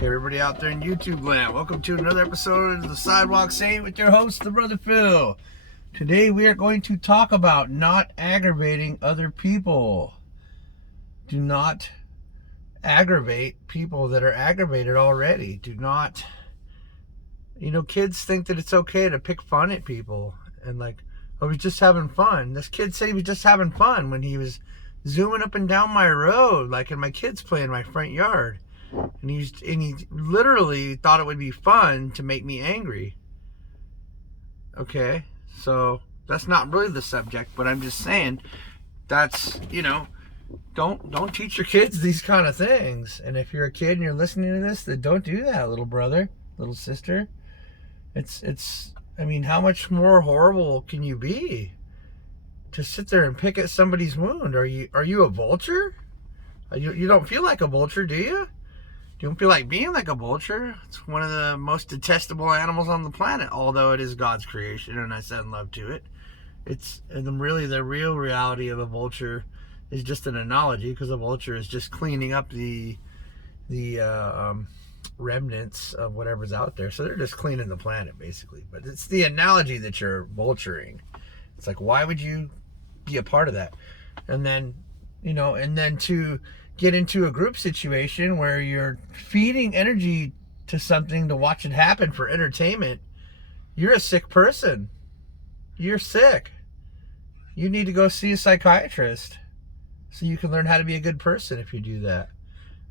Hey everybody out there in YouTube land, welcome to another episode of the Sidewalk Saint with your host, the Brother Phil. Today we are going to talk about not aggravating other people. Do not aggravate people that are aggravated already. Do not, kids think that it's okay to pick fun at people and like, oh, he's just having fun. This kid said he was just having fun when he was zooming up and down my road, like in my kids play in my front yard. And he literally thought it would be fun to make me angry. Okay, so that's not really the subject, but I'm just saying that's, don't teach your kids these kind of things. And if you're a kid and you're listening to this, then don't do that, little brother, little sister. How much more horrible can you be? To sit there and pick at somebody's wound. Are you a vulture? You don't feel like a vulture, do you? You don't feel like being like a vulture. It's one of the most detestable animals on the planet, although it is God's creation, and I send love to it. Really the real reality of a vulture is just an analogy, because a vulture is just cleaning up the remnants of whatever's out there. So they're just cleaning the planet, basically. But it's the analogy that you're vulturing. It's like, why would you be a part of that? And then, to get into a group situation where you're feeding energy to something to watch it happen for entertainment, you're a sick person. You're sick. You need to go see a psychiatrist so you can learn how to be a good person if you do that.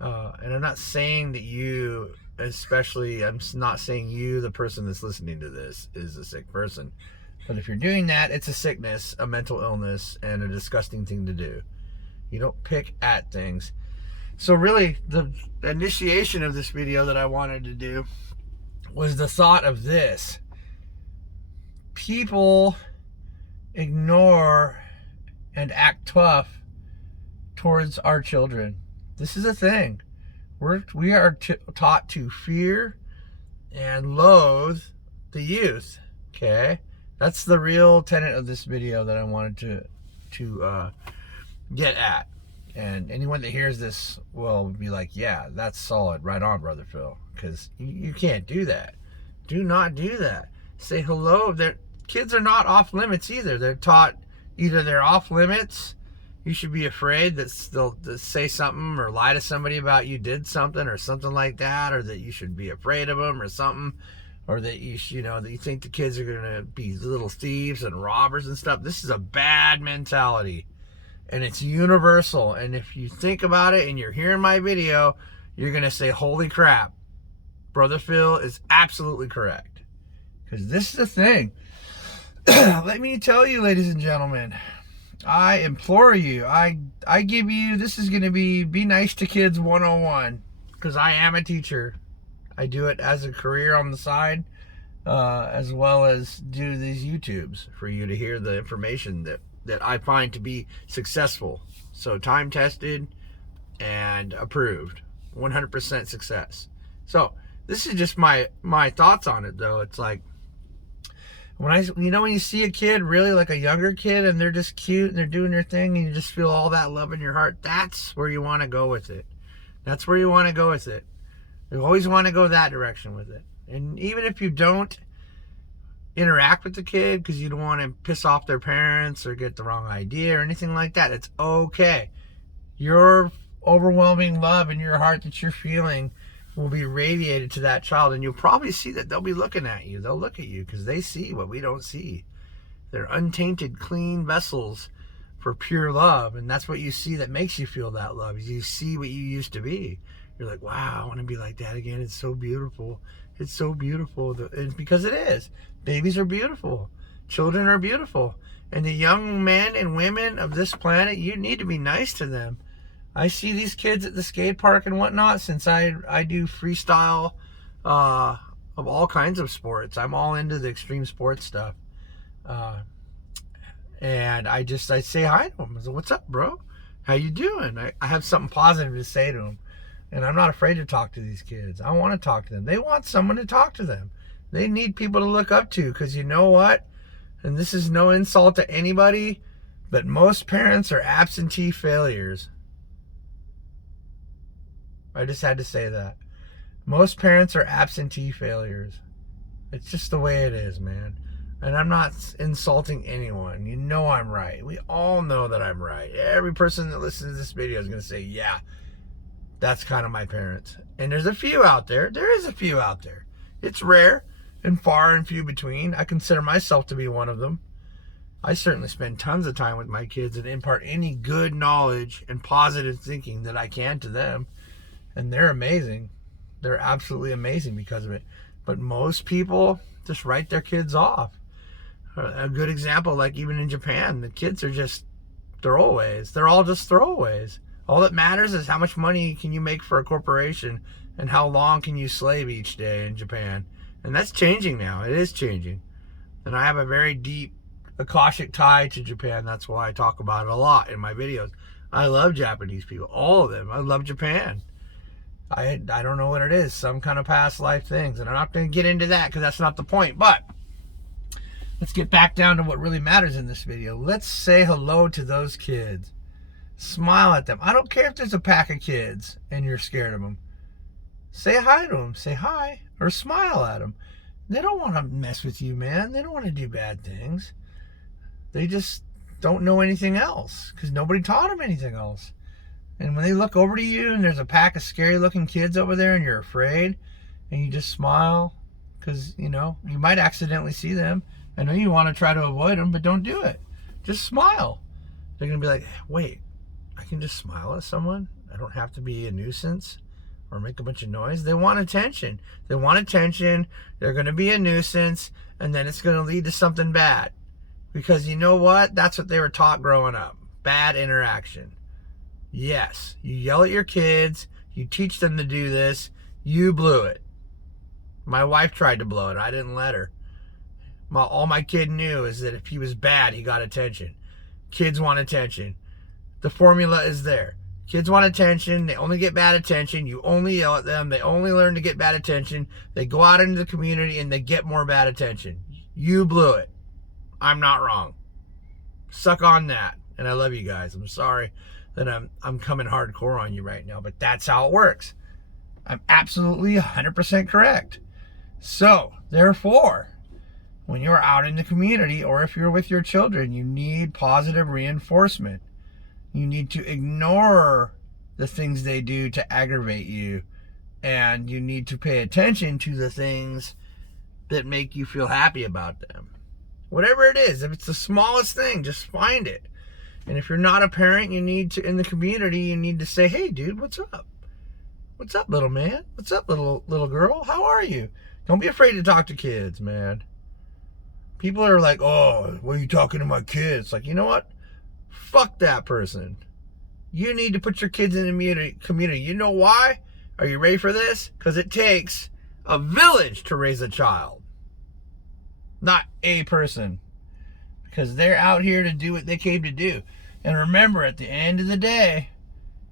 And I'm not saying that you, I'm not saying you, the person that's listening to this, is a sick person. But if you're doing that, it's a sickness, a mental illness, and a disgusting thing to do. You don't pick at things. So really, the initiation of this video that I wanted to do was the thought of this. People ignore and act tough towards our children. This is a thing. We are taught to fear and loathe the youth. Okay? That's the real tenet of this video that I wanted to get at. And anyone that hears this will be like, yeah, that's solid. Right on, Brother Phil. Because you can't do that. Do not do that. Say hello. Kids are not off limits either. They're taught either they're off limits, you should be afraid that they'll say something or lie to somebody about you did something or something like that, or that you should be afraid of them or something, or that that you think the kids are going to be little thieves and robbers and stuff. This is a bad mentality. And it's universal. And if you think about it and you're hearing my video, you're going to say, holy crap, Brother Phil is absolutely correct. Because this is the thing. Let me tell you, ladies and gentlemen, I implore you, I give you, this is going to be nice to kids 101. Because I am a teacher. I do it as a career on the side, as well as do these YouTubes for you to hear the information that I find to be successful. So time tested and approved. 100% success. So this is just my thoughts on it, though. It's like, when you see a kid, really like a younger kid, and they're just cute and they're doing their thing, and you just feel all that love in your heart, that's where you want to go with it. That's where you want to go with it. You always want to go that direction with it. And even if you don't interact with the kid because you don't want to piss off their parents or get the wrong idea or anything like that, it's okay. Your overwhelming love in your heart that you're feeling will be radiated to that child, and you'll probably see that they'll be looking at you. They'll look at you because they see what we don't see. They're untainted, clean vessels for pure love, and that's what you see that makes you feel that love. You see what you used to be. You're like, wow, I want to be like that again. It's so beautiful. It's so beautiful. It's because it is. Babies are beautiful. Children are beautiful. And the young men and women of this planet, you need to be nice to them. I see these kids at the skate park and whatnot, since I do freestyle of all kinds of sports. I'm all into the extreme sports stuff. And I say hi to them. I say, what's up, bro? How you doing? I have something positive to say to them. And I'm not afraid to talk to these kids. I want to talk to them. They want someone to talk to them. They need people to look up to, because you know what? And this is no insult to anybody, but most parents are absentee failures. I just had to say that. Most parents are absentee failures. It's just the way it is, man. And I'm not insulting anyone. You know I'm right. We all know that I'm right. Every person that listens to this video is going to say, yeah, that's kind of my parents. And there's a few out there. There is a few out there. It's rare and far and few between. I consider myself to be one of them. I certainly spend tons of time with my kids and impart any good knowledge and positive thinking that I can to them. And they're amazing. They're absolutely amazing because of it. But most people just write their kids off. A good example, like even in Japan, the kids are just throwaways. They're all just throwaways. All that matters is how much money can you make for a corporation and how long can you slave each day in Japan. And that's changing now. It is changing. And I have a very deep Akashic tie to Japan. That's why I talk about it a lot in my videos. I love Japanese people, all of them. I love Japan. I don't know what it is, some kind of past life things, and I'm not going to get into that because that's not the point. But let's get back down to what really matters in this video. Let's say hello to those kids. Smile at them. I don't care if there's a pack of kids and you're scared of them. Say hi to them. Say hi or smile at them. They don't want to mess with you, man. They don't want to do bad things. They just don't know anything else because nobody taught them anything else. And when they look over to you and there's a pack of scary looking kids over there and you're afraid and you just smile because, you know, you might accidentally see them. I know you want to try to avoid them, but don't do it. Just smile. They're going to be like, wait, I can just smile at someone? I don't have to be a nuisance or make a bunch of noise. They want attention. They want attention. They're going to be a nuisance, and then it's going to lead to something bad. Because you know what? That's what they were taught growing up. Bad interaction. Yes, you yell at your kids, you teach them to do this, you blew it. My wife tried to blow it, I didn't let her. All my kid knew is that if he was bad, he got attention. Kids want attention. The formula is there. Kids want attention, they only get bad attention, you only yell at them, they only learn to get bad attention, they go out into the community and they get more bad attention. You blew it. I'm not wrong. Suck on that. And I love you guys. I'm sorry that I'm coming hardcore on you right now, but that's how it works. I'm absolutely 100% correct. So, therefore, when you're out in the community or if you're with your children, you need positive reinforcement. You need to ignore the things they do to aggravate you, and you need to pay attention to the things that make you feel happy about them. Whatever it is, if it's the smallest thing, just find it. And if you're not a parent, you need to, in the community, you need to say, hey, dude, what's up? What's up, little man? What's up, little girl? How are you? Don't be afraid to talk to kids, man. People are like, oh, what are you talking to my kids? Like, you know what? Fuck that person. You need to put your kids in the community. You know why? Are you ready for this? Because it takes a village to raise a child. Not a person. Because they're out here to do what they came to do. And remember, at the end of the day,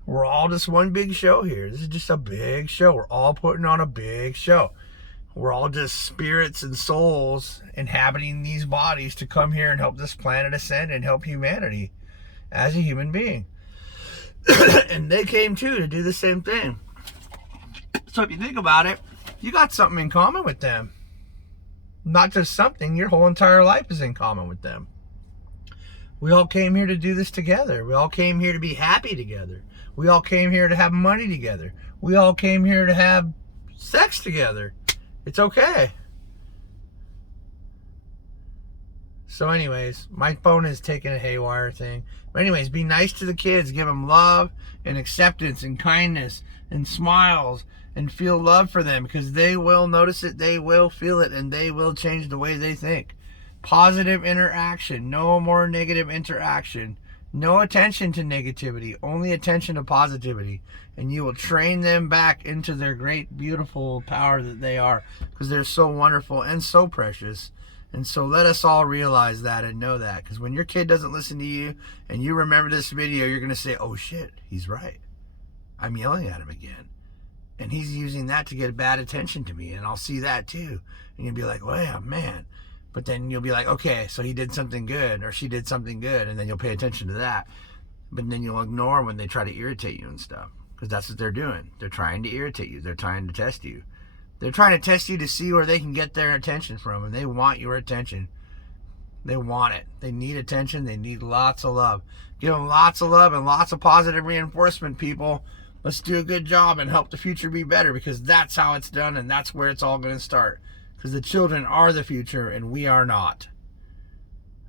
we're all just one big show here. This is just a big show. We're all putting on a big show. We're all just spirits and souls inhabiting these bodies to come here and help this planet ascend and help humanity as a human being. And they came too to do the same thing. So if you think about it, you got something in common with them. Not just something, your whole entire life is in common with them. We all came here to do this together. We all came here to be happy together. We all came here to have money together. We all came here to have sex together. It's okay. So anyways, my phone is taking a haywire thing. But anyways, be nice to the kids. Give them love and acceptance and kindness and smiles and feel love for them, because they will notice it, they will feel it, and they will change the way they think. Positive interaction, no more negative interaction. No attention to negativity, only attention to positivity. And you will train them back into their great, beautiful power that they are, because they're so wonderful and so precious. And so let us all realize that and know that, because when your kid doesn't listen to you and you remember this video, you're going to say, oh shit, he's right. I'm yelling at him again. And he's using that to get bad attention to me. And I'll see that too. And you'll be like, well, man. But then you'll be like, okay, so he did something good or she did something good. And then you'll pay attention to that. But then you'll ignore when they try to irritate you and stuff. Because that's what they're doing. They're trying to irritate you. They're trying to test you. They're trying to test you to see where they can get their attention from. And they want your attention. They want it. They need attention. They need lots of love. Give them lots of love and lots of positive reinforcement, people. Let's do a good job and help the future be better, because that's how it's done, and that's where it's all going to start. Because the children are the future and we are not.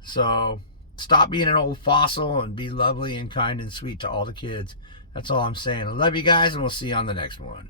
So stop being an old fossil and be lovely and kind and sweet to all the kids. That's all I'm saying. I love you guys, and we'll see you on the next one.